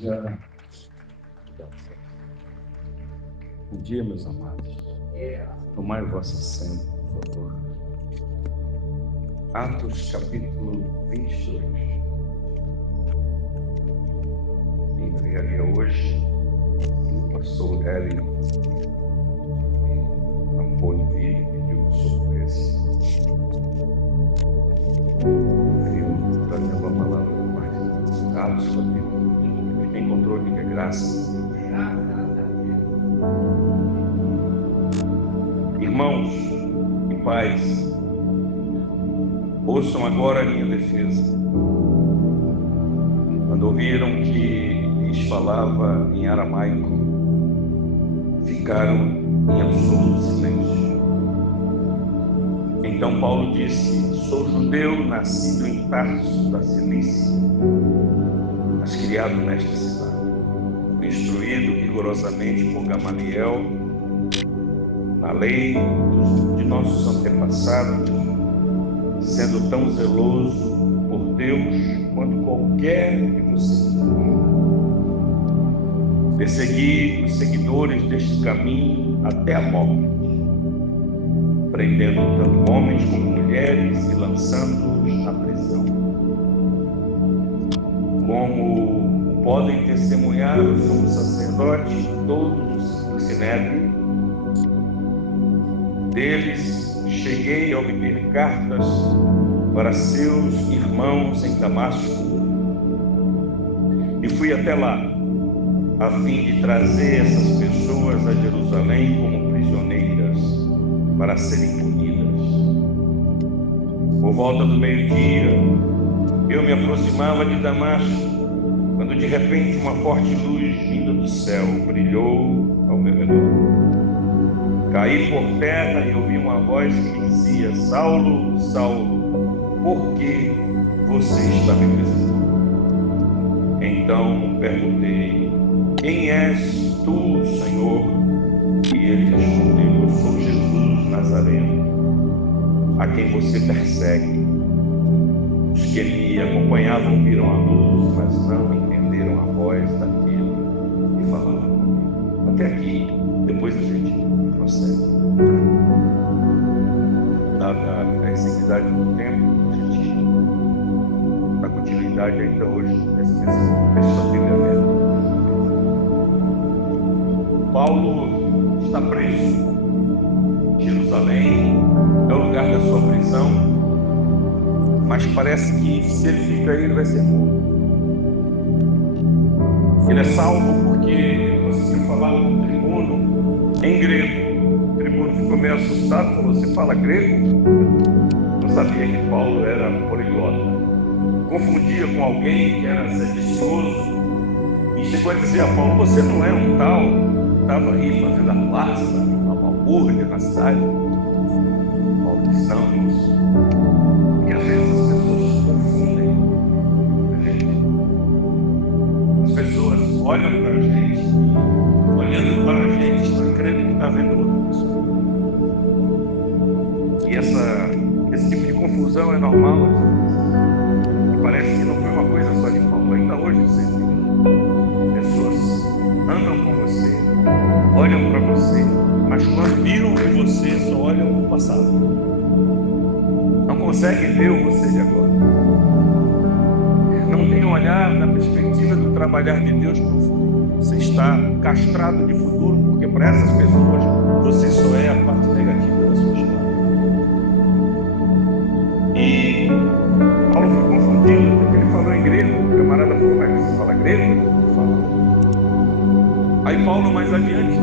Bom dia, meus amados. Tomai o vosso assento, por favor. Atos, capítulo 22. Quem pregaria hoje, o pastor Hélio apoio em vídeo, pediu que socorresse. Prefiro trazer uma palavra mais. Atos, capítulo 22. Quem encontrou, diga graças a Deus. Irmãos e pais, ouçam agora a minha defesa. Quando ouviram que lhes falava em aramaico, ficaram em absoluto silêncio. Então Paulo disse: sou judeu, nascido em Tarso da Cilícia, mas criado nesta cidade. Fui instruído rigorosamente por Gamaliel na lei de nossos antepassados, sendo tão zeloso por Deus quanto qualquer de vocês. Persegui os seguidores deste caminho até a morte, prendendo tanto homens como mulheres e lançando-os na prisão. Como podem testemunhar os sumos sacerdotes, todos do Sinédrio, deles cheguei a obter cartas para seus irmãos em Damasco e fui até lá a fim de trazer essas pessoas a Jerusalém como prisioneiras para serem punidas. Por volta do meio-dia eu me aproximava de Damasco, quando de repente uma forte luz vinda do céu brilhou ao meu redor. Caí por terra e ouvi uma voz que me dizia: Saulo, Saulo, por que você está me perseguindo? Então perguntei: quem és tu, Senhor? E ele respondeu: eu sou Jesus Nazareno, a quem você persegue. Os que me acompanhavam viram a luz, mas não entenderam a voz daquele que falava comigo. Até aqui, depois a gente prossegue. Dada a exiguidade do tempo, a gente dá continuidade ainda hoje nessa Bíblia aberta. Paulo está preso. Jerusalém é o lugar da sua prisão, mas parece que se ele fica aí, ele vai ser morto. Ele é salvo porque ele conseguiu falar com o tribuno em grego. O tribuno ficou meio assustado, falou: você fala grego? Não sabia que Paulo era poliglota. Confundia com alguém que era sedicioso e chegou a dizer a Paulo: você não é um tal? Estava aí fazendo a farsa, uma balbúrdia na cidade. Paulo disse: não, moço. Porque às vezes as pessoas se confundem. As pessoas olham para a gente, olhando para a gente, estão crendo que está vendo outra pessoa. E esse tipo de confusão é normal. E parece que não foi uma coisa só de Paulo. Ainda hoje você vê pessoas andam com você, olham para você, mas quando viram em você, só olham o passado. Não conseguem ver o você de agora. Não tem um olhar na perspectiva do trabalhar de Deus para o futuro. Você está castrado de futuro, porque para essas pessoas você só é a parte negativa da sua história. E Paulo foi confundido, porque ele falou em grego. O camarada falou: mas você fala grego? Ele falou. Aí Paulo, mais adiante,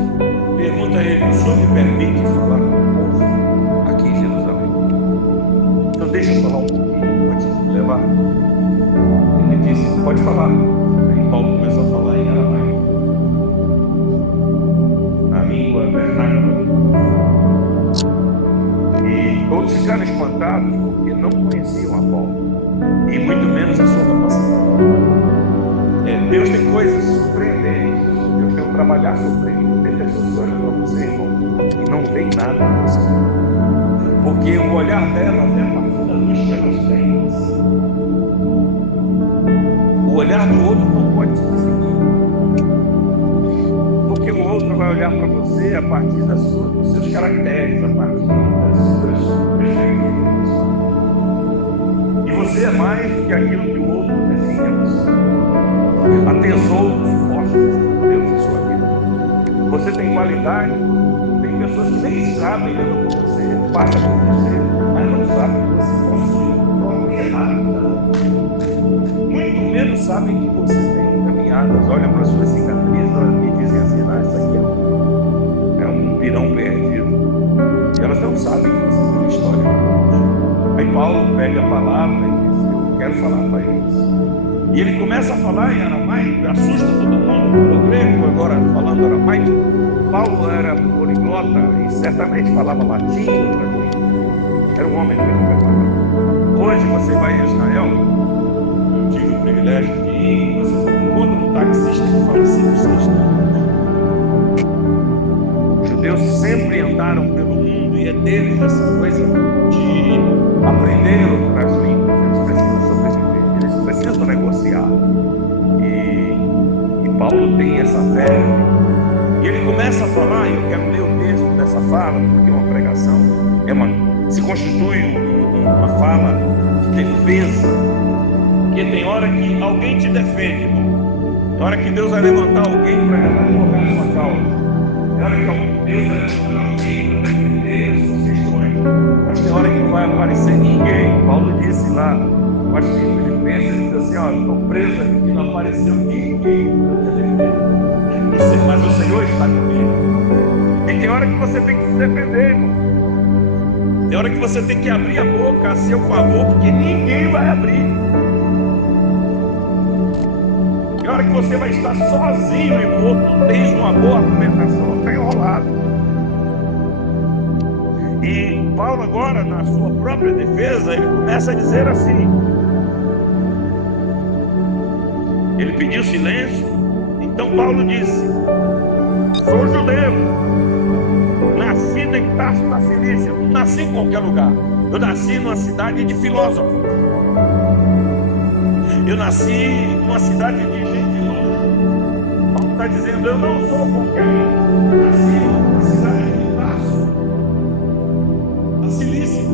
pergunta a ele: o senhor me permite falar com o povo aqui em Jerusalém? Então deixa eu falar um pouquinho antes de me levar. Ele disse: pode falar. Aí Paulo começou a falar em aramaico, na língua vernácula. E todos ficaram espantados porque não conheciam a Paulo, e muito menos a sua capacidade. Deus tem coisas surpreendentes. Deus tem um trabalhar surpreendente. Tem pessoas olhando para você, irmão, e não tem nada para você. Porque o olhar dela é a partir da luz que elas têm. O olhar do outro não pode ser seguido. olhar para você a partir dos seus caracteres, a partir das suas perspectivas. E você é mais do que aquilo que o outro define a você. Há tesouros postos por Deus em sua vida. Você tem qualidade, tem pessoas que nem sabem como você, passam por você, mas não sabem que você possui nada. Muito menos sabem que você tem caminhadas, olham para suas cicatrizes e dizem assim: isso aqui é um pirão perdido. E elas não sabem que você tem uma história. Aí Paulo pega a palavra e diz: eu quero falar para eles. E ele começa a falar em aramaico, assusta todo mundo. No grego, agora falando aramaico, Paulo era poliglota e certamente falava latim. Era um homem muito preparado. Hoje você vai a Israel, eu tive o privilégio de ir, você encontra um taxista que fala 5, 6 línguas. Os judeus sempre andaram pelo mundo e é deles essa coisa de aprender outras línguas. Eles precisam sobreviver, eles precisam negociar. E Paulo tem essa fé. E ele começa a falar, e eu quero ler o texto dessa fala, porque uma pregação se constitui uma fala de defesa. Porque tem hora que alguém te defende, irmão. Tem hora que Deus vai levantar alguém para colocar a sua causa. Tem hora que Deus vai levantar alguém para defender as suas questões. Mas tem hora que não vai aparecer ninguém. Paulo disse lá, eu acho que em Filipenses, ele diz assim: estou preso aqui, que não apareceu ninguém para defender. Mas o Senhor está comigo. E tem hora que você tem que se defender, irmão. Tem hora que você tem que abrir a boca a seu favor, porque ninguém vai abrir. Tem hora que você vai estar sozinho e morto, tens uma boa argumentação, está enrolado. E Paulo agora, na sua própria defesa, ele começa a dizer assim. Ele pediu silêncio. Então Paulo disse: sou judeu, nascido em Tarso da Cilícia. Não nasci em qualquer lugar. Eu nasci numa cidade de filósofos. Eu nasci numa cidade de gente longe. Paulo está dizendo: eu não sou qualquer um. Eu nasci numa cidade de Tarso da Cilícia.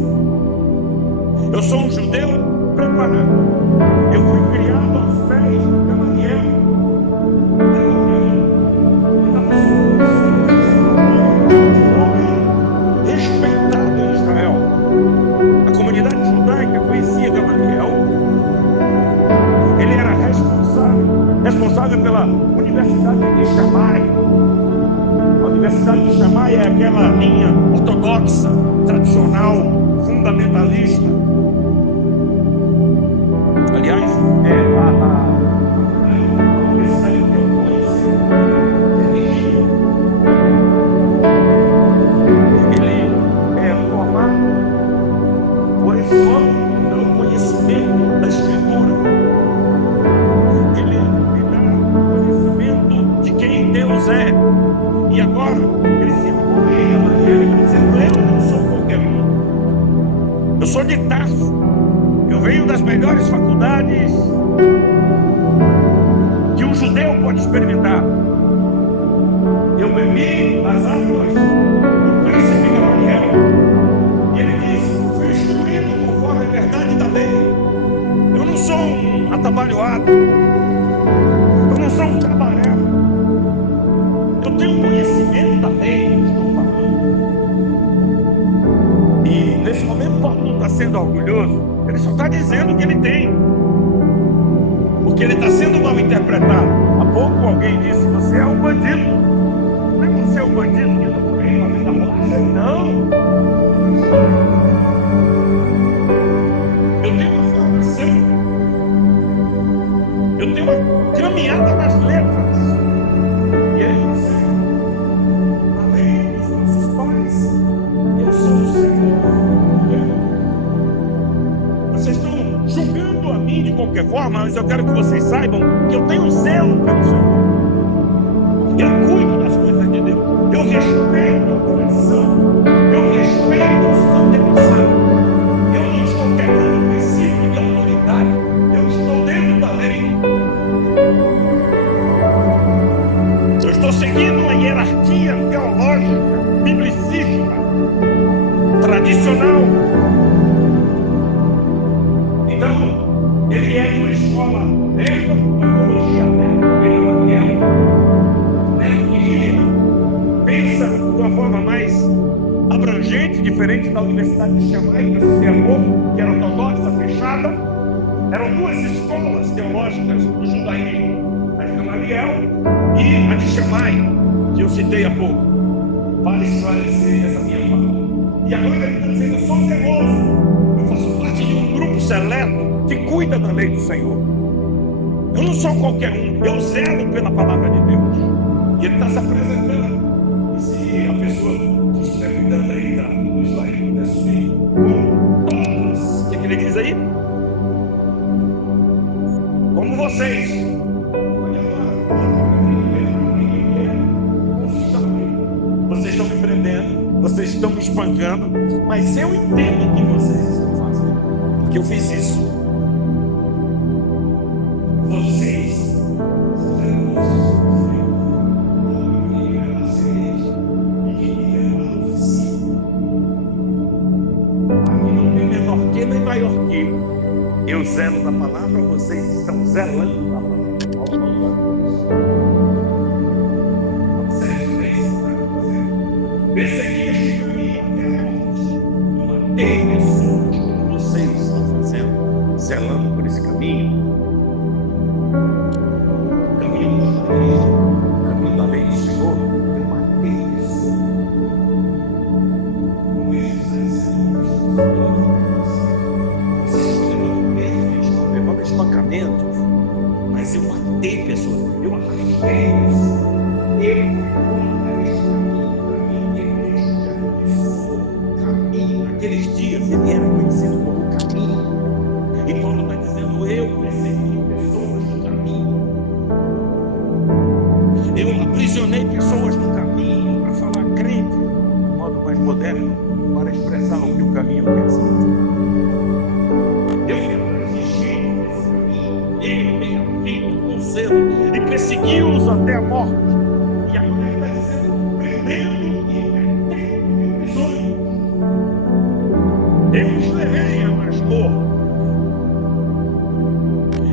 Eu sou um judeu preparado. Eu fui criado aos pés de Gamaliel. Respeitado em Israel. A comunidade judaica conhecia Gamaliel. Ele era responsável pela Universidade de Shammai. A Universidade de Shammai é aquela linha ortodoxa, tradicional, fundamentalista. Aliás, a Universidade que eu conheci. Ele é formado por esse homem pelo conhecimento da Escritura. Ele dá conhecimento de quem Deus é. E agora ele se põe, ele está dizendo: eu não sou qualquer um. Eu sou de Tarso. Eu venho das melhores faculdades que um judeu pode experimentar. Eu bebi as águas do príncipe Gamaliel. E ele diz: fui instruído conforme a verdade da lei. Eu não sou um atabalhoado. Eu não sou um cabaré. Eu tenho conhecimento da lei que eu estou falando. E nesse momento Paulo não está sendo orgulhoso. Ele só está dizendo o que ele tem. Porque ele está sendo mal interpretado. Há pouco alguém disse: você é um bandido. Não é você é um bandido que não tem uma vida roxa? Não. Eu tenho uma formação. Eu tenho uma caminhada nas letras. E aí você, além dos nossos pais, eu sou o Senhor. Vocês estão julgando a mim de qualquer forma, mas eu quero que vocês saibam que eu tenho zelo pelo Senhor. Eu cuido das coisas de Deus. Eu respeito a tradição. Eu respeito a sua antepassão. Eu não estou quebrando o princípio de autoridade. Eu estou dentro da lei. Eu estou seguindo uma hierarquia. hierarquia teológica, biblicista, tradicional. Então, ele é de uma escola aberta, uma teologia aberta, que pensa de uma forma mais abrangente, diferente da Universidade de Shammai, que eu citei há pouco, que era ortodoxa, fechada. Eram duas escolas teológicas do judaísmo, a de Gamaliel e a de Shammai, que eu citei há pouco, para esclarecer essa minha fala. E agora ele está dizendo: eu sou zeloso, eu faço parte de um grupo seleto que cuida da lei do Senhor. Eu não sou qualquer um, eu zelo pela palavra de Deus. E ele está se apresentando. E se a pessoa que estiver cuidando aí do slide pudesse subir, com todas, o que ele diz aí? Como vocês. Vocês estão me prendendo, vocês estão me espancando, mas eu entendo o que vocês estão fazendo, porque eu fiz isso. Vocês aqui não tem menor que nem maior que. Eu zelo da palavra, vocês estão zelando da palavra. Persegui este caminho até a morte. Eu matei pessoas como vocês estão fazendo, zelando por esse caminho. O caminho do judaísmo, o caminho da lei do Senhor. Eu matei pessoas. Como esses vocês levaram espancamento, mas eu matei pessoas. Eu arrastei pessoas. Naqueles dias ele era conhecido como caminho. E Paulo está dizendo: eu persegui pessoas no caminho. Eu aprisionei pessoas no caminho, para falar crente, de modo mais moderno, para expressar o que o caminho quer dizer. Eu fui atrás de gente nesse caminho, ele tem a vida com zelo e persegui-os até a morte. E agora ele está dizendo: prendendo e metendo prisões. Eu os levei a masmorra.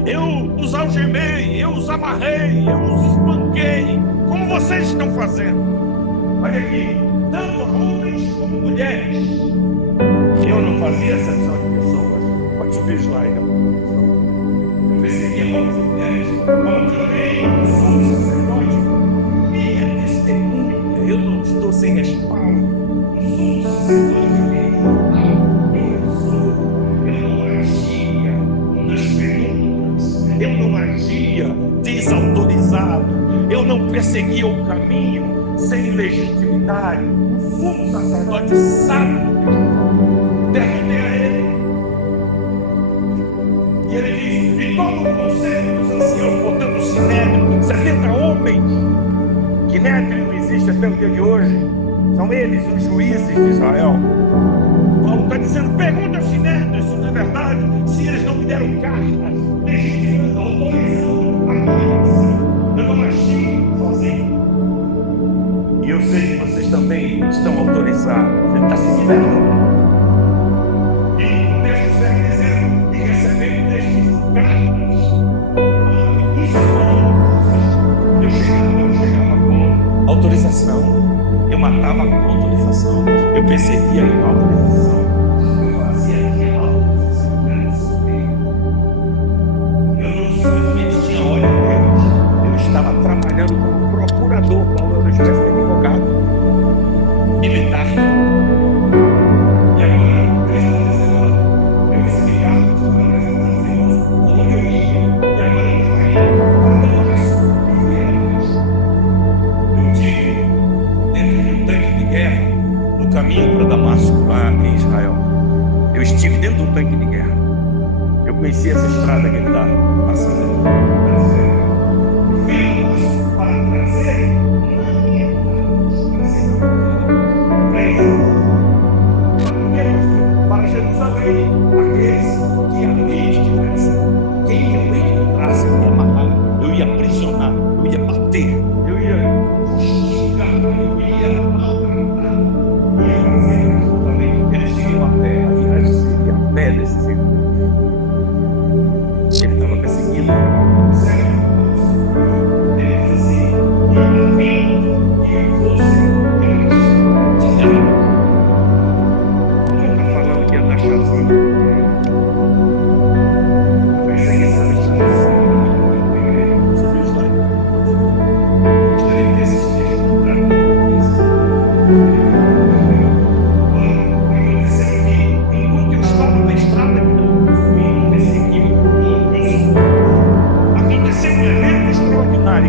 Eu os algemei, eu os amarrei, eu os espanquei, como vocês estão fazendo. Olha aqui, tanto homens como mulheres. Eu não fazia exceção de pessoas. Pode subir o slide. Eu persegui homens e mulheres. Controlei o sumo sacerdote. Minha testemunha. Eu não estou sem respaldo. O sumo sacerdote. Eu não agia desautorizado, eu não perseguia o caminho sem legitimidade. O sumo sacerdote sabe. Perguntei a ele, e ele disse: e todo o conselho dos anciãos, portanto o Sinédrio, 70 homens, que Sinédrio não existe até o dia de hoje, são eles os juízes de Israel. Paulo está dizendo: pergunta ao Sinédrio se não é verdade, se eles não me deram cartas legitimando, autorizando a coisa. Eu não agi sozinho. E eu sei que vocês também estão autorizados. Ele está se liberando. E o texto segue dizendo: e recebendo destes cartas, eu chegava com autorização, eu matava com autorização, eu perseguia com autorização, eu fazia que a autorização era subir. Eu não simplesmente tinha olho neles, eu estava trabalhando como procurador. Paulo era uma espécie de advogado militar. E agora, eu recebi cartas para apresentar o Senhor, onde eu ia, e agora eu estava indo para Damasco, e fui a Damasco. Eu tive dentro de um tanque de guerra no caminho para Damasco, lá em Israel. Eu estive dentro de um tanque de guerra. Eu conheci essa estrada que ele está passando para trazer uma minha para Jerusalém, aqueles que ali estivessem. Quem eu encontrasse, eu ia matar, eu ia aprisionar, eu ia bater, eu ia justificar.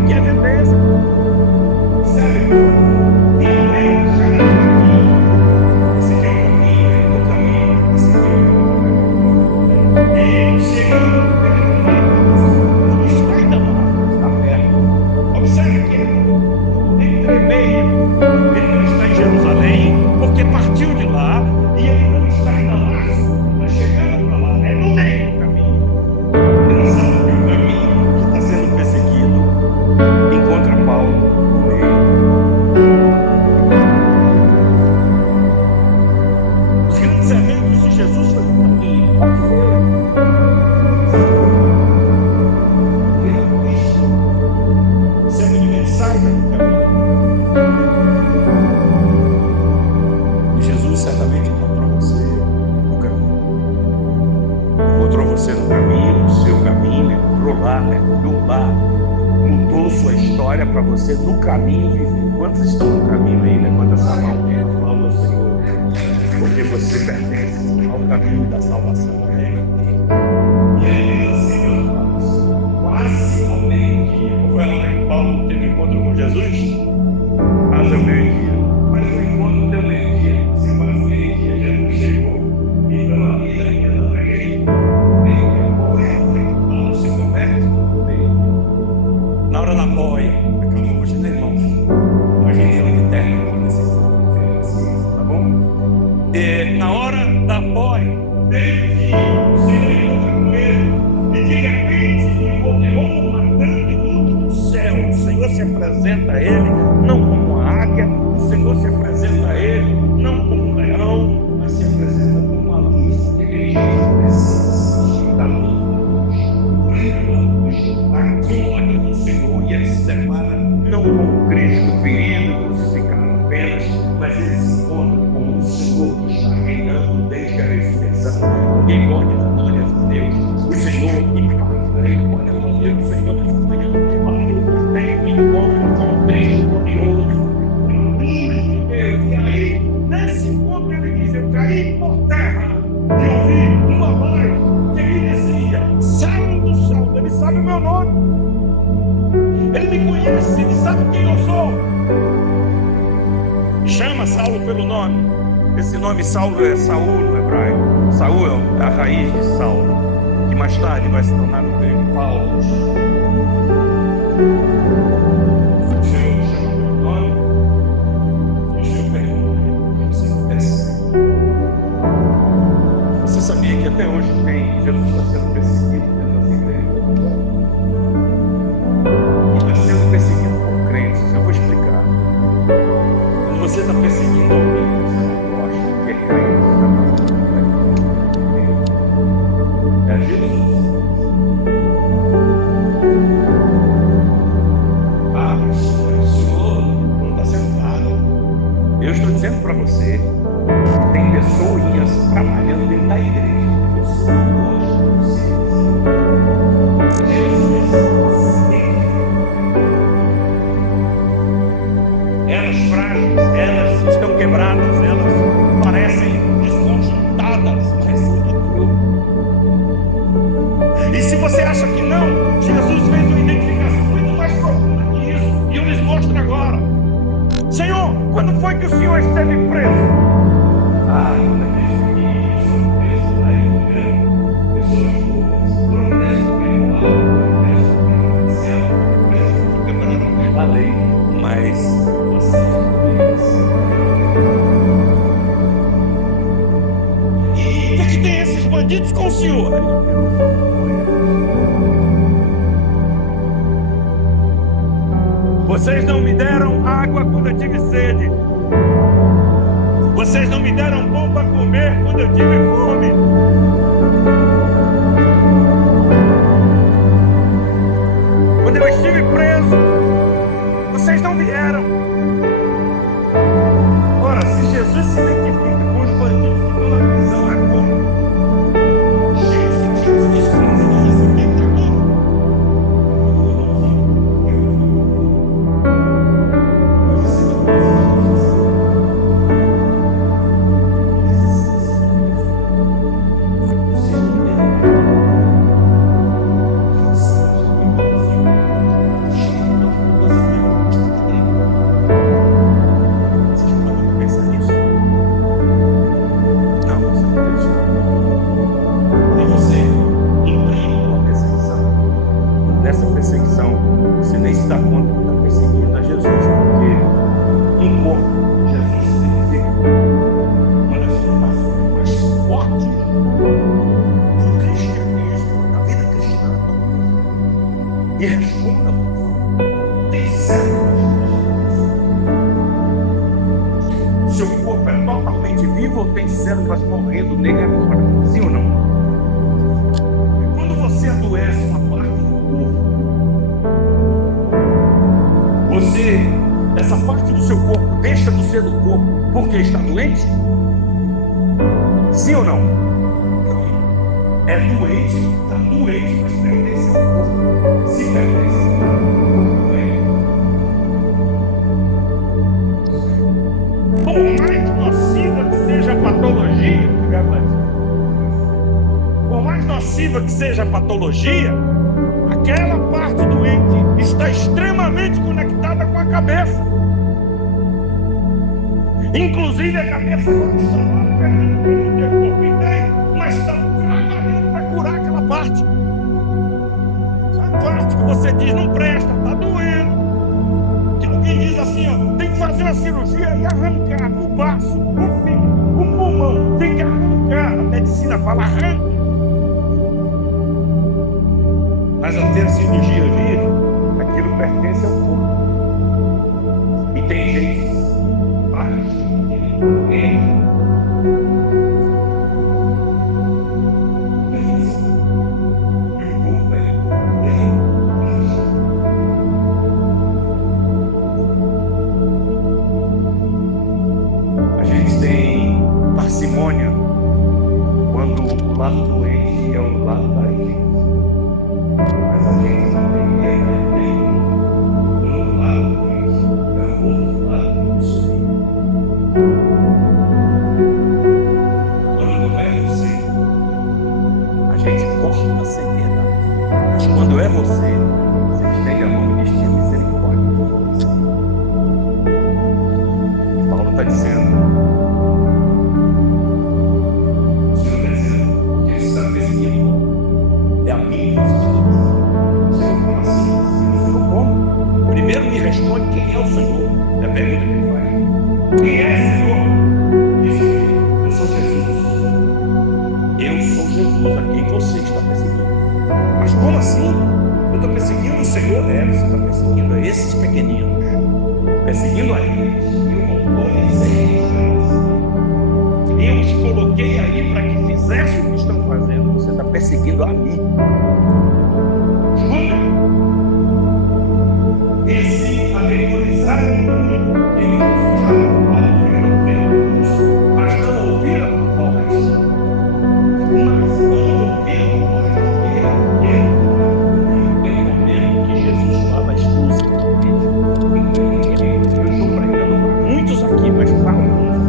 que é evidência. Sabe? Porque partiu de lá e ele não está em Damasco, está chegando para lá, é no meio do caminho. Ele não sabe que o caminho que está sendo perseguido encontra Paulo no meio. Os grandes eventos de Jesus foi no caminho. Sendo de mensagem no caminho. Jesus certamente encontrou você no caminho. Encontrou você no caminho, no seu caminho, encontrou lá, mergulhou lá, mudou sua história para você no caminho viver. Quantos estão no caminho aí? Levanta essa mão e fala ao Senhor, porque você pertence ao caminho da salvação. E aí, assim, meus irmãos, quase ao meio-dia, como foi lá em Paulo teve um encontro com Jesus? Quase ao meio-dia. Mas o encontro deu meio-dia. Jesus chegou e pela vida ainda naquele meio se converte na hora da boia. Acabou hoje, né, irmãos? A gente é o eterno aqui nesse filme, tá bom? Na hora da boia, meio-dia, o Senhor encontra com ele e de repente encontrou uma grande luz do céu. O Senhor se apresenta a ele não como uma águia, o Senhor se apresenta a ele não como um leão, mas se apresenta como uma luz que ele precisa da luz, a glória do Senhor, e ele se separa não como Cristo ferido, crucificado apenas, mas ele se encontra como o Senhor que está reinando desde a ressurreição. Alguém pode dar glória a Deus, o Senhor impacta, ele pode aplaudir o Senhor nessa manhã. Ele tem um encontro com o Cristo glorioso, a luz de Deus, e aí, nesse encontro ele diz: eu caí por terra e ouvi uma voz que me dizia: Saulo do Saulo. Ele sabe o meu nome, ele me conhece, ele sabe quem eu sou. Chama Saulo pelo nome. Esse nome Saulo é Saul no hebraico. Saul é a raiz de Saulo, que mais tarde vai se tornar no grego Paulo. O Senhor me chama pelo nome. E o Senhor pergunta: você acontece? Você sabia que até hoje Jesus está sendo perseguido dentro das igrejas? E está sendo perseguido por crentes. Eu vou explicar. Quando você está perseguindo alguém que você não gosta, que é crente, é Jesus. Senhor, não está sendo claro. Eu estou dizendo para você que tem pessoas trabalhando dentro da igreja. Você não gosta de elas frágeis, elas estão quebradas, elas parecem desconjuntadas. E se você acha que não, Jesus fez uma identificação muito mais profunda que isso. E eu lhes mostro agora. Senhor, quando foi que o Senhor esteve preso? Quando a gente foi preso lá em Goiânia, pessoas boas, foram presos pelo mal, presos quebraram a lei, mas vocês e o que tem esses bandidos com o Senhor? Vocês não me deram água quando eu tive sede. Vocês não me deram pão para comer quando eu tive fome. Quando eu estive preso, vocês não vieram. Ora, se Jesus se identifica com os bandidos que estão na prisão, é como? células morrendo nele agora. Sim ou não? Quando você adoece uma parte do corpo, essa parte do seu corpo deixa de ser do corpo porque está doente? Sim ou não? É doente, está doente, mas pertence ao corpo. Se pertence ao corpo, por mais nociva que seja a patologia, por mais nociva que seja a patologia, aquela parte doente está extremamente conectada com a cabeça. Inclusive a cabeça não está lá perdendo o corpo inteiro, mas está trabalhando para curar aquela parte. A parte que você diz não presta, está doendo. Que alguém diz assim, ó, tem que fazer uma cirurgia e arrancar o baço, o fígado, o pulmão, tem que arrancar. A medicina fala arranca. Mas até a cirurgia vir, aquilo pertence ao corpo. E tem gente a gente tem parcimônia quando o lado doente é o lado da gente. Mas a gente não tem guerra nenhuma quando o lado doente é o outro lado do sorriso. Quando não é você, a gente corta sem piedade. Mas quando é você, você estende a mão e diz: tenha misericórdia. E Paulo está dizendo, o Senhor está dizendo, que ele está perseguindo. É a mim que você está dizendo. Senhor, como assim? Senhor, como? Primeiro me responde quem é o Senhor. É a pergunta que ele faz. Quem é, Senhor? Diz que eu sou Jesus. Eu sou Jesus a quem você está perseguindo. Mas como assim? Eu estou perseguindo o Senhor? Você está perseguindo a esses pequeninos. Perseguindo a eles. Eu não estou dizendo. Eu os coloquei aí para que fizessem o que estão fazendo. Você está perseguindo a mim. Escuta. Esse aterrorizar o mundo, ele não mas não ouvir a voz. Mas não ouvir a voz. Tem um momento que Jesus fala exclusivamente. Eu estou pregando para muitos aqui, mas para muitos.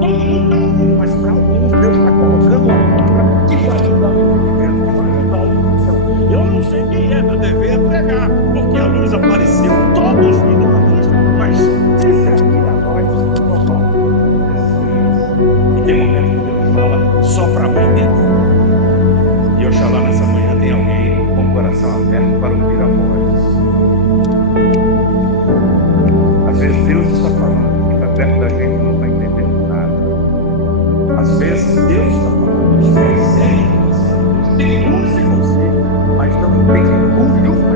Todo mundo está ouvindo, mas para alguns Deus está colocando uma palavra que vai ajudar o entendimento, que vai ajudar o coração. Eu não sei quem é, meu dever é pregar, porque a luz apareceu, todos viram a luz, mas discernir a voz não fala. E tem momento que Deus fala só para mim dentro. E oxalá nessa manhã tem alguém com o coração aberto para ouvir a voz. Às vezes Deus está falando, que está perto da gente não está entendendo nada. Às vezes Deus está falando, Deus percebe você, Deus tem luz em você, mas não tem refúgio para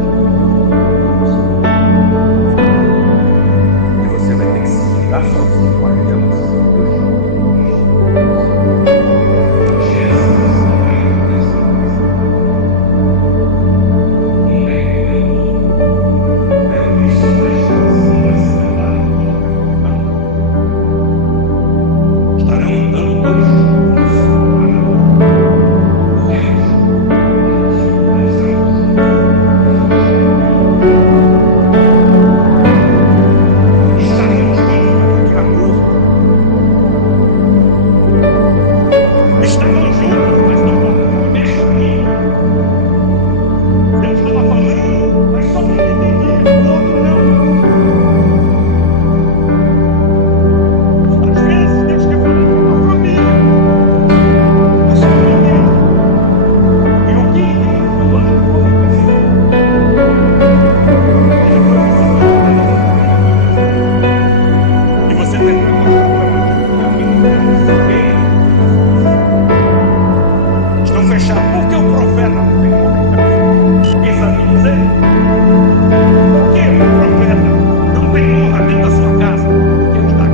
e você vai ter que se ligar sozinho com a realização do Deus. Por que o profeta não tem honra dentro da sua casa? Porque Deus dá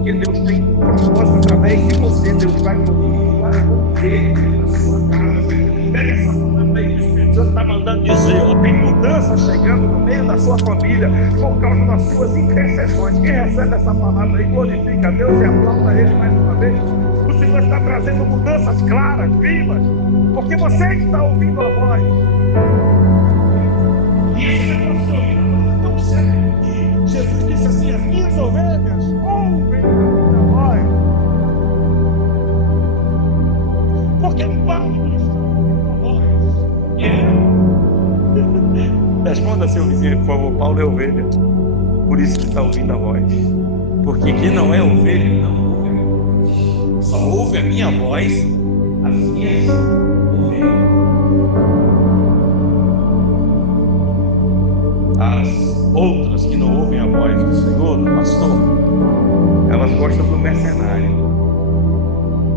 porque Deus tem um propósito através de você. Deus vai glorificar você na sua casa. Pega essa palavra aí que o Espírito Santo está mandando dizer, ó, tem mudança chegando no meio da sua família por causa das suas intercessões. Quem recebe essa palavra aí, glorifica a Deus e aplauda ele mais uma vez. O Senhor está trazendo mudanças claras, vivas, porque você está ouvindo a voz. E esse negócio é tão sério que Jesus disse assim: as minhas ovelhas ouvem a minha voz. Porque Paulo está ouvindo a voz. Responda a seu vizinho, por favor. Paulo é ovelha, por isso que está ouvindo a voz. Porque quem não é ovelha, não ouve a minha voz. Só ouve a minha voz, as minhas ovelhas. As outras que não ouvem a voz do Senhor, do pastor, elas gostam do mercenário.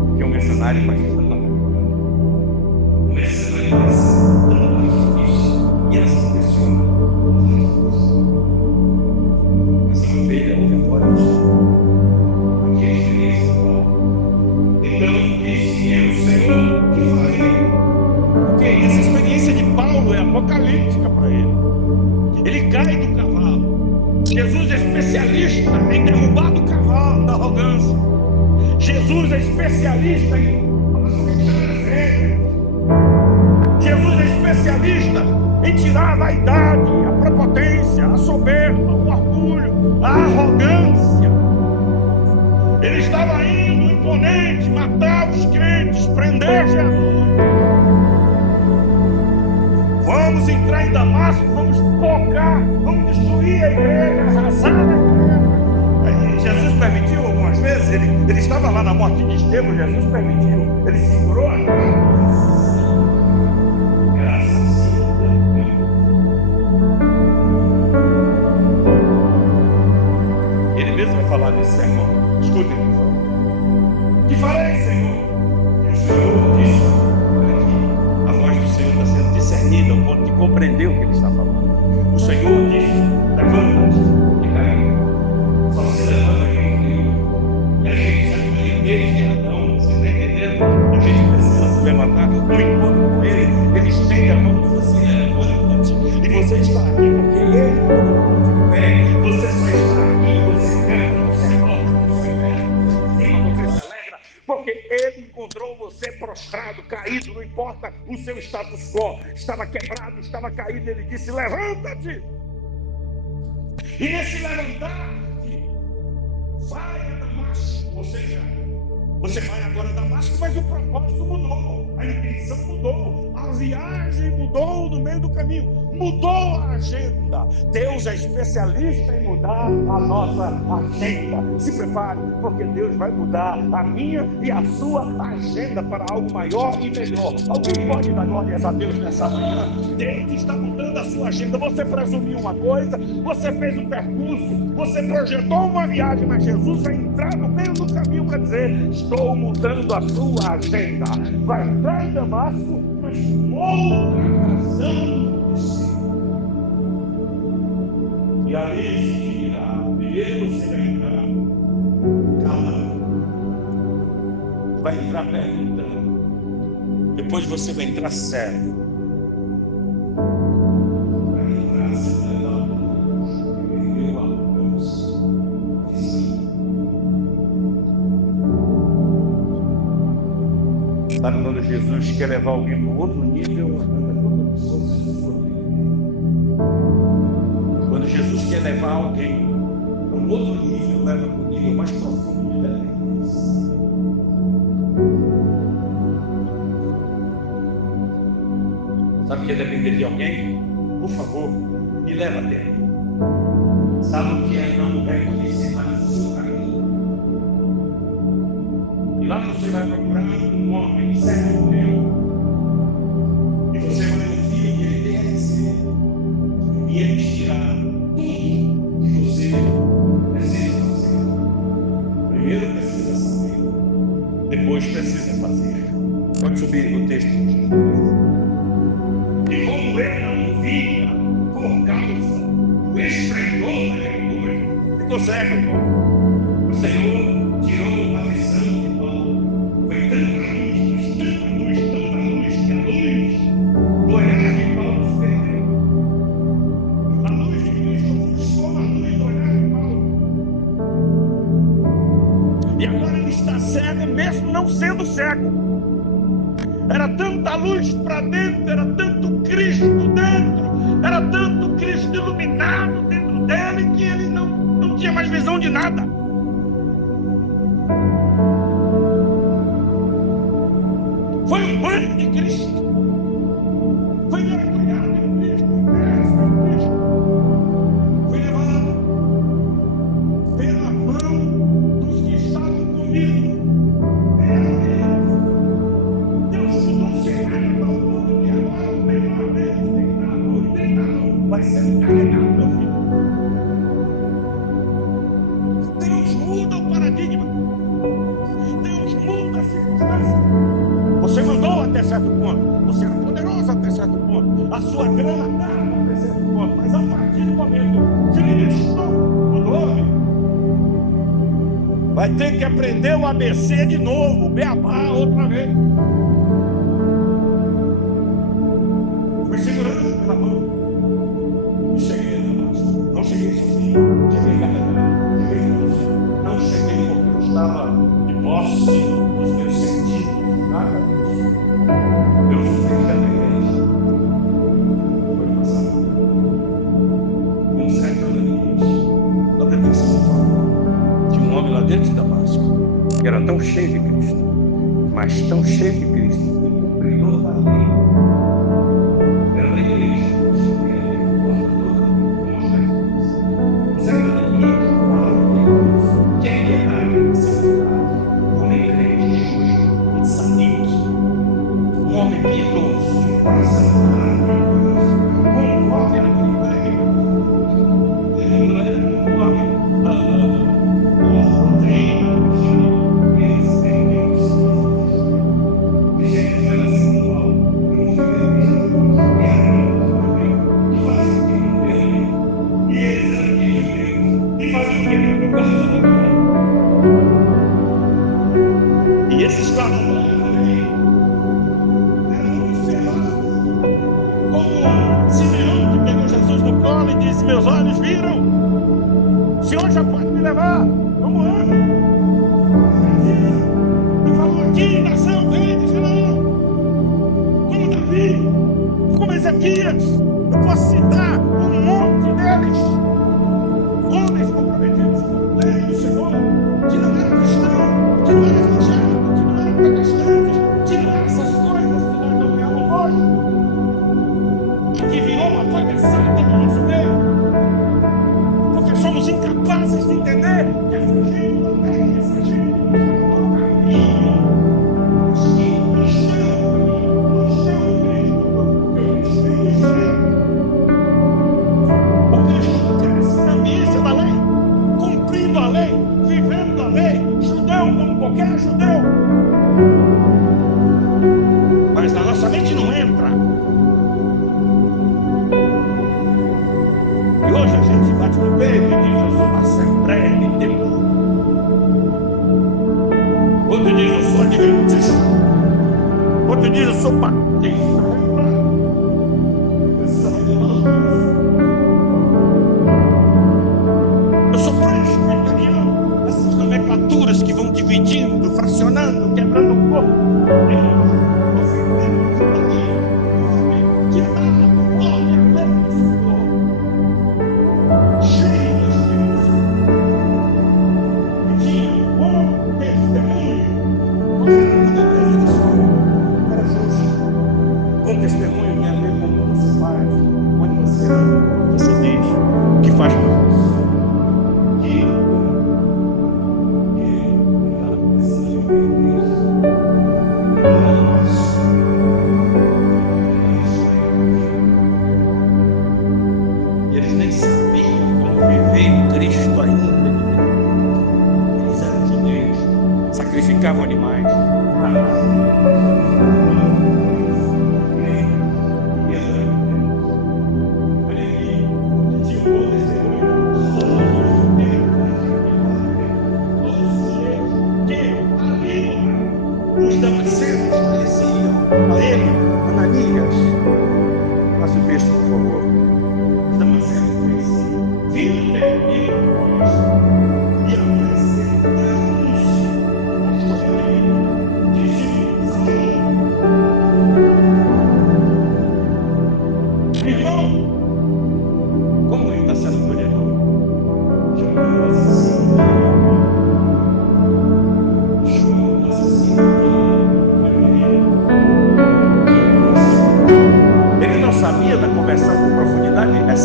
Porque o mercenário faz tanta coisa. O mercenário faz tanta justiça. E elas são impressionadas. Essa ovelha ouve a voz do Senhor. Aqui é a experiência de Paulo. Então, disse eu, Senhor, que farei? Porque essa experiência de Paulo é apocalíptica para ele. Ele cai do cavalo. Jesus é especialista em derrubar do cavalo da arrogância. Jesus é especialista em Jesus é especialista em tirar a vaidade, a prepotência, a soberba, o orgulho, a arrogância. Ele estava indo imponente, matar os crentes, prender Jesus. Vamos entrar em Damasco, vamos focar, vamos destruir a igreja, arrasar a igreja. Jesus permitiu algumas vezes, ele estava lá na morte de Estevão, Jesus permitiu, ele segurou a graça. Ele mesmo vai falar nesse sermão. Escutem, por favor. Que farei, Senhor? E o Senhor disse: a voz do Senhor está sendo discernida ao ponto de compreender o que ele está falando. O Senhor disse: levanta-te e cai. Só se levanta quem crê. E a gente já crê desde Adão. Você está entendendo? A gente precisa se levantar no encontro com ele. Ele estende a mão e diz assim: levanta-te. E você está aqui porque ele colocou de pé. Você só está aqui, você quer, você gosta, você quer. Tem uma coisa que se alegra, porque ele encontrou você prostrado, caído, não importa o seu status quo, estava quebrado, estava caído, ele disse: levanta-te. E nesse levantar-te, vai a Damasco, ou seja, você vai agora a Damasco, mas o propósito mudou, a intenção mudou, a viagem mudou no meio do caminho, mudou a agenda. Deus é especialista em mudar a nossa agenda. Se prepare, porque Deus vai mudar a minha e a sua agenda para algo maior e melhor. Alguém pode dar glórias a Deus nessa manhã? Deus está mudando a sua agenda. Você presumiu uma coisa, você fez um percurso, você projetou uma viagem, mas Jesus vai entrar no meio do caminho para dizer: estou mudando a sua agenda. Vai entrar em Damasco, mas com outra razão de ser. E ali se dirá: primeiro você vai entrar calado, vai entrar perguntando, depois você vai entrar sério, vai entrar celebrando meu alcance. Sabe quando Jesus quer levar alguém para um outro nível? Quando Jesus quer levar alguém para um outro nível, leva para um nível mais profundo de dependência. Sabe o que é depender de alguém? Por favor, me leva até mim. Sabe o que é não reconhecer mais o seu caminho? E lá você vai procurar um homem certo meu. E você vai ouvir o que ele tem a dizer. E ele te dirá tudo que você precisa fazer. Primeiro precisa saber, depois precisa fazer. Pode subir o texto. E como ele não via por causa do esplendor da criatura, ficou cego, irmão. O Senhor E agora ele está cego, mesmo não sendo cego. Era tanta luz para dentro, era tanto Cristo dentro, era tanto Cristo iluminado dentro dele, que ele não tinha mais visão de nada. Foi um banho de Cristo. Foi mergulhado em Cristo, imerso em Cristo. Foi levado pela mão dos que estavam comigo. Deus mudou o cenário para o mundo que agora o menor deles tentador vai ser carregado, meu filho. Deus muda o paradigma. Deus muda a circunstância. Você mandou até certo ponto. Você é poderoso até certo ponto. A sua grana dá até certo ponto. Mas a partir do momento Cristo mudou, vai ter que aprender o ABC de novo, o beabá outra vez. Fui segurando pela mão e cheguei a Damasco. Não cheguei sozinho, cheguei carregando, cheguei sozinho. Não cheguei porque eu estava de posse dos meus sentidos, nada disso. Eu fui da igreja. Foi passar um certo ano da depressão. Tinha um homem lá dentro de Damasco que era tão cheio de Cristo, mas tão cheio de Cristo, que cumpridor da lei. Era da igreja, um homem piedoso, coração conforme a verdade. Ele não era um homem e esses estavam como Simeão, que pegou Jesus no colo e disse: meus olhos viram, o Senhor já pode me levar, vamos lá. E falou: aqui, nação, vem de Israel, como Davi, como Ezequias. Eu posso citar um monte deles, homens comprometidos com a lei do Senhor, que não eram cristãos, que não eram evangélicos, que não eram protestantes, que não eram essas coisas que nós dominamos hoje, que virou uma bagaçada no nosso meio, porque somos incapazes de entender que essa gente também, essa gente não é o caminho, os que estão no Cristo, porque o Cristo tem Cristo. O Cristo cresce na ambiência da lei, cumprindo a lei, vivendo a lei, judeu como qualquer judeu. Mas na nossa mente não entra. E hoje a gente bate no peito e diz: eu sou da Assembleia de Deus. Outro diz: eu sou adventista. Outro diz: eu sou batista. Eu sou presbiteriano. Essas nomenclaturas que vão dividindo, fracionando, quebrando o corpo. Que dá glória a Deus, Senhor. Cheio de Deus. E tinha um bom testemunho. Era justo. Bom testemunho tem a ver com o que você faz, onde você anda, você diz, o que faz para você. E eles nem sabiam como viver em Cristo ainda. Eles eram judeus, sacrificavam animais. Os damascenos pareciam a ele, Ananias. Faça o texto, por favor. Os damascenos pareciam vindo perto dele e apareceram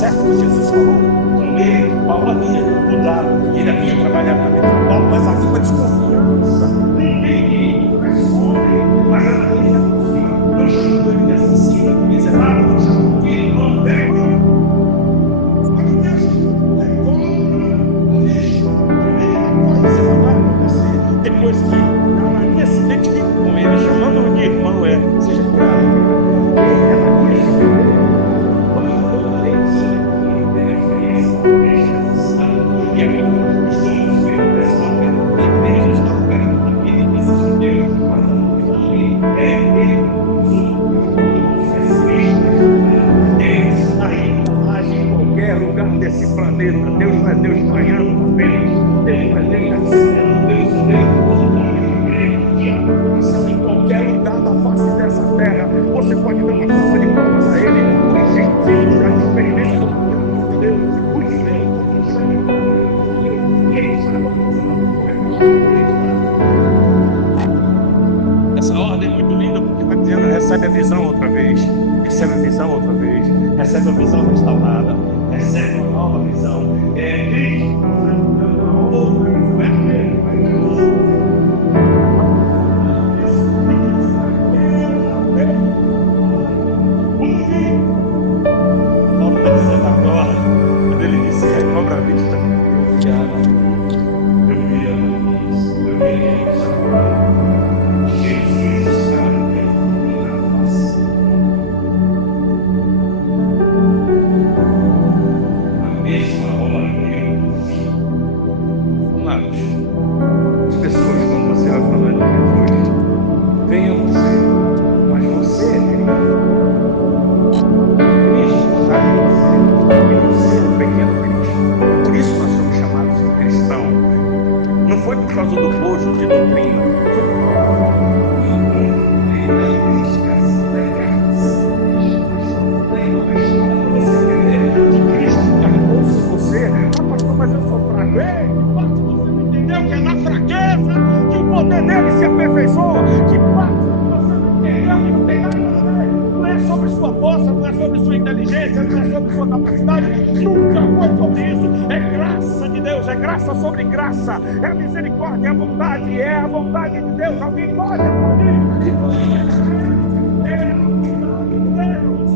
certo que Jesus falou. Com ele, Paulo havia mudado, ele havia trabalhado na vida de Paulo, mas havia uma desconfiança. Ninguém responde, mas ela havia desconfiança. Não chamou ele de assassino, de miserável, não chamou ele, não pegou. Depois que Ananias se identifica com ele, chamando-o de irmão, seja curado. Ananias quando toda a leitura que ele teve a experiência, e agora estamos vendo essa igreja está operando na vida e existe Deus, mas não ele Deus age em qualquer lugar desse planeta. Deus não é Deus ganhando com Deus não é Deus nascendo, Deus não é Deus em qualquer lugar da face dessa terra. Você pode dar uma salva de palmas a Ele. Os gentios já experimentam o Deus, os judeus essa ordem é muito linda porque está dizendo: recebe a visão outra vez, recebe a visão outra vez, recebe a visão restaurada, recebe uma nova visão. Cristo outra quando ele disse: recobra a vista, eu queria isso agora. Jesus está na face. A mesma hora que eu vi. Amados, as pessoas, quando você vai falando de Jesus, venha você, mas você é Cristo, sabe você, e você é um pequeno Cristo. Por isso nós somos chamados de cristão. Não foi por causa do bojo de doutrina. Mas eu sou fraco. Você não entendeu que é na fraqueza que o poder dele se aperfeiçoa. Que parte você não entendeu que não tem nada a ver. Não é sobre sua força, não é sobre sua inteligência, não é sobre sua capacidade. Nunca foi sobre isso. É graça de Deus, é graça sobre graça. É a misericórdia, é a bondade, é a vontade de Deus. Alguém pode aplaudir? É a vontade de Deus.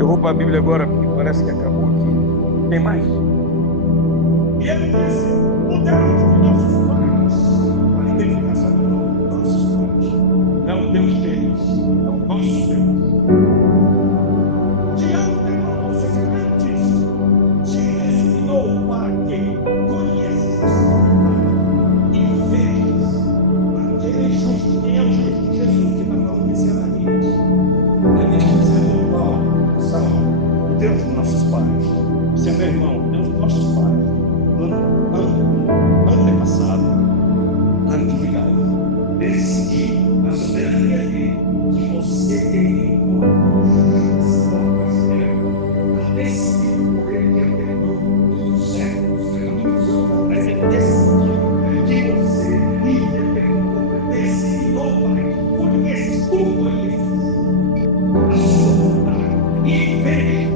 Eu vou para a Bíblia agora, porque parece que acabou aqui. Tem mais? E ele disse: o Deus de nossos pais. A identificação do nome, nossos pais. Não é o Deus deles, é o nosso Deus. De antemão, os semelhantes, te designou para que conheças e vejas aquele justo. Quem é o justo? Jesus, que está falando desse Ananias. Ele está dizendo: o Deus dos nossos pais. Você é meu irmão, Deus dos nossos pais. Antepassado, antiguidade. Decidir na soberania dele que você teria decidido por ele que ele tem dos séculos, muitos anos, mas ele decidiu que você decidiu para que conheces tudo a sua vontade. E veja,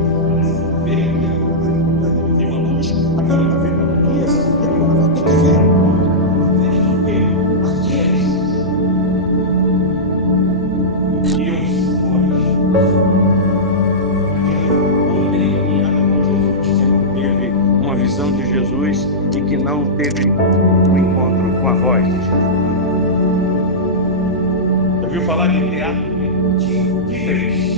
tem uma luz, a câmera está vendo Ananias, tem que ver. Veja que aqueles Deus aquele homem caminhada com Jesus, que não teve uma visão de Jesus e que não teve um encontro com a voz de Jesus. Já ouviu falar de teatro de títeres?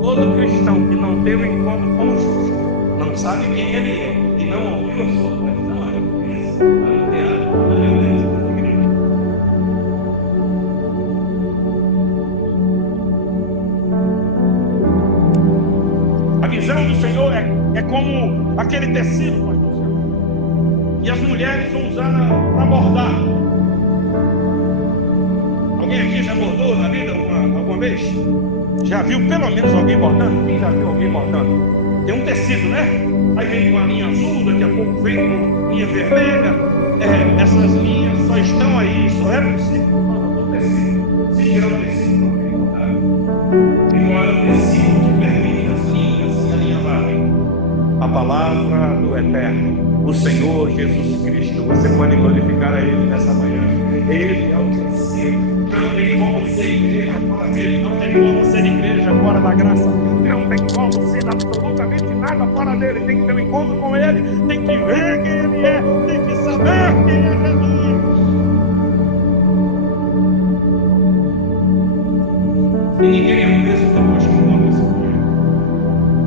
Todo cristão que não teve um encontro com o justo, não sabe quem ele é e não ouviu a sua voz, não reconhece o teatro da violência da igreja. A visão do Senhor é como aquele tecido, pastor Senhor, e as mulheres vão usar para bordar. Alguém aqui já bordou na vida alguma vez? Já viu pelo menos alguém bordando? Quem já viu alguém bordando? Tem um tecido, né? Aí vem com a linha azul, daqui a pouco vem com linha vermelha. Essas linhas só estão aí, só é possível por causa do tecido. Se tirar o tecido, não tem bordado. E não é o tecido que permite as linhas e a linha varem. A palavra do Eterno, o Senhor Jesus Cristo. Você pode glorificar a Ele nessa manhã. Ele é o tecido. Não tem como ser igreja fora dele, não tem como ser igreja fora da graça, não tem como ser absolutamente nada fora dele. Tem que ter um encontro com ele, tem que ver quem ele é, tem que saber quem é Jesus. E ninguém é o mesmo depois que morre esse dia.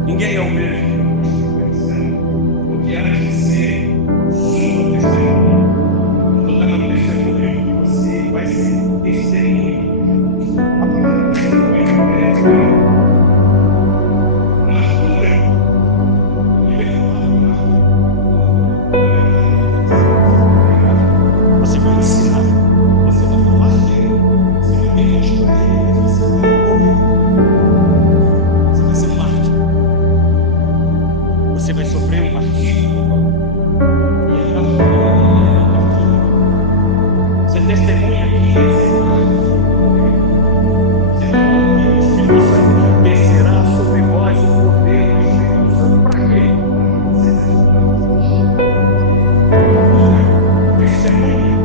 Ninguém é o mesmo depois que percebe, porque antes de ser sua testemunha, estou dando testemunho que você vai ser testemunha. A palavra testemunha é você vai ensinar, você vai falar dele, você vai demonstrar ele, você vai ouvir, você vai ser um mártir, você vai sofrer um martírio. Você testemunha aqui, descerá sobre vós o poder do Espírito Santo. Para quê? Testemunha.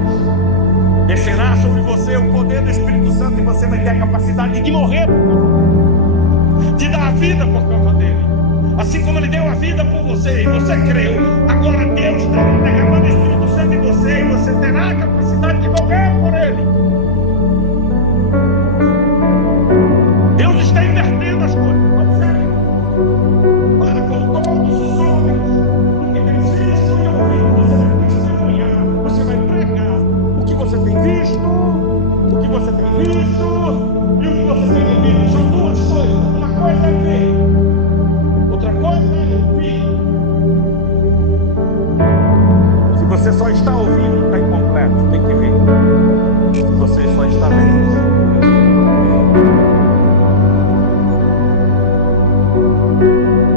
Descerá sobre você o poder do Espírito Santo e você vai ter a capacidade de morrer por causa dele, de dar a vida por causa dele. Assim como ele deu a vida por você e você creu, agora Deus está derramando o Espírito Santo em você e você terá a capacidade de morrer por ele. Deus está invertendo as coisas. Observe. Para com todos os homens, o que tem visto e ouvido, você vai testemunhar, você vai pregar o que você tem visto, o que você tem visto e o que você tem ouvido. São duas coisas. Uma coisa é ver, outra coisa é ouvir. Se você só está ouvindo, está incompleto, tem que ver. Se você só está vendo,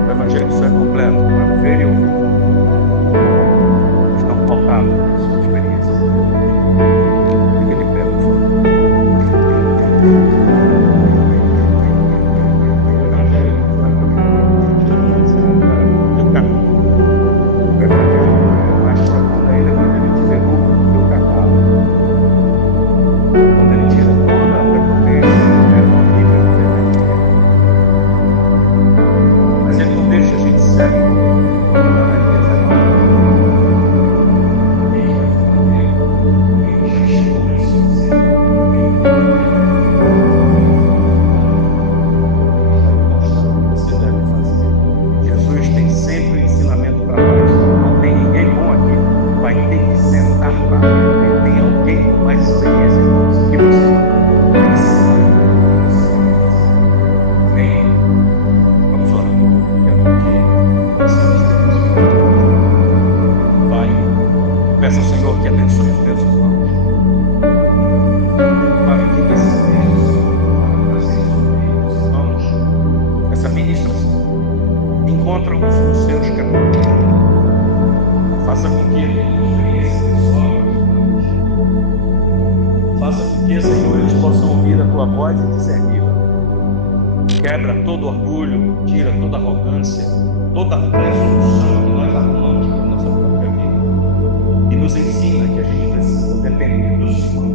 o evangelho só é completo para ver e ouvir. Estão faltando a sua experiência. Fica de pé, por favor. O caminho. O evangelho mais profundo ainda quando ele te derruba do teu cavalo. Quando ele tira toda a prepotência, mas ele não deixa a gente cego. Jesus tem sempre ensinamento para nós. Não tem ninguém bom aqui. Vai ter que sentar para aprender. Tem alguém com mais experiência que você. Amém? Vamos orar. Pai, peça ao Senhor que abençoe os meus irmãos. Para que nesse Deus, para trazer os irmãos, essa ministração, encontra-os nos seus caminhos. Faça com que eles experiência pessoal. Faça com que, Senhor, eles possam ouvir a tua voz e discerni-la. Quebra todo orgulho, tira toda arrogância, toda presunção que nós arrumamos para a nossa própria vida. E nos ensina que a gente precisa depender do Senhor.